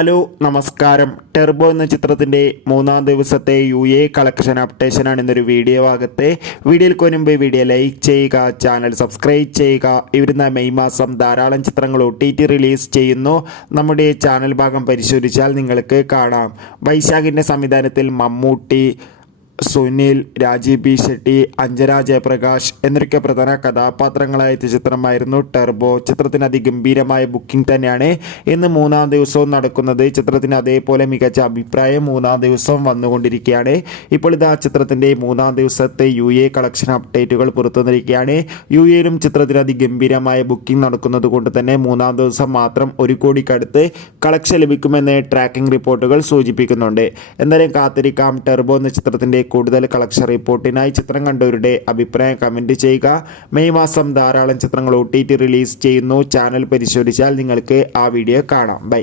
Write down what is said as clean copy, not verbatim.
Hello നമസ്കാരം. Turbo എന്ന ചിത്രത്തിൻ്റെ മൂന്നാം ദിവസത്തെ UA കളക്ഷൻ അപ്ഡേഷനാണ് ഇന്നൊരു വീഡിയോ ഭാഗത്ത്. വീഡിയോയിൽ മുൻപ് വീഡിയോ ലൈക്ക് ചെയ്യുക, ചാനൽ സബ്സ്ക്രൈബ് ചെയ്യുക. ഇവരുന്ന മെയ് മാസം ധാരാളം ചിത്രങ്ങൾ OTT റിലീസ് ചെയ്യുന്നു. നമ്മുടെ ചാനൽ ഭാഗം പരിശോധിച്ചാൽ നിങ്ങൾക്ക് കാണാം. വൈശാഖിൻ്റെ സംവിധാനത്തിൽ മമ്മൂട്ടി, സുനിൽ, രാജീവ് ബി ഷെട്ടി, അഞ്ജന ജയപ്രകാശ് എന്നൊക്കെ പ്രധാന കഥാപാത്രങ്ങളായ ചിത്രമായിരുന്നു ടെർബോ. ചിത്രത്തിന് അതിഗംഭീരമായ ബുക്കിംഗ് തന്നെയാണ് ഇന്ന് മൂന്നാം ദിവസവും നടക്കുന്നത്. ചിത്രത്തിന് അതേപോലെ മികച്ച അഭിപ്രായം മൂന്നാം ദിവസവും വന്നുകൊണ്ടിരിക്കുകയാണ്. ഇപ്പോൾ ഇതാ ചിത്രത്തിൻ്റെ മൂന്നാം ദിവസത്തെ UA കളക്ഷൻ അപ്ഡേറ്റുകൾ പുറത്തുവന്നിരിക്കുകയാണ്. UAയിലും ചിത്രത്തിന് അതിഗംഭീരമായ ബുക്കിംഗ് നടക്കുന്നത് കൊണ്ട് തന്നെ മൂന്നാം ദിവസം മാത്രം 1 കോടിക്കടുത്ത് കളക്ഷൻ ലഭിക്കുമെന്ന് ട്രാക്കിംഗ് റിപ്പോർട്ടുകൾ സൂചിപ്പിക്കുന്നുണ്ട്. എന്തായാലും കാത്തിരിക്കാം. ടെർബോ എന്ന ചിത്രത്തിൻ്റെ കൂടുതൽ കളക്ഷൻ റിപ്പോർട്ടിനായി ചിത്രം കണ്ടവരുടെ അഭിപ്രായം കമൻറ്റ് ചെയ്യുക. മെയ് മാസം ധാരാളം ചിത്രങ്ങൾ OTT റിലീസ് ചെയ്യുന്നു. ചാനൽ പരിശോധിച്ചാൽ നിങ്ങൾക്ക് ആ വീഡിയോ കാണാം. ബൈ.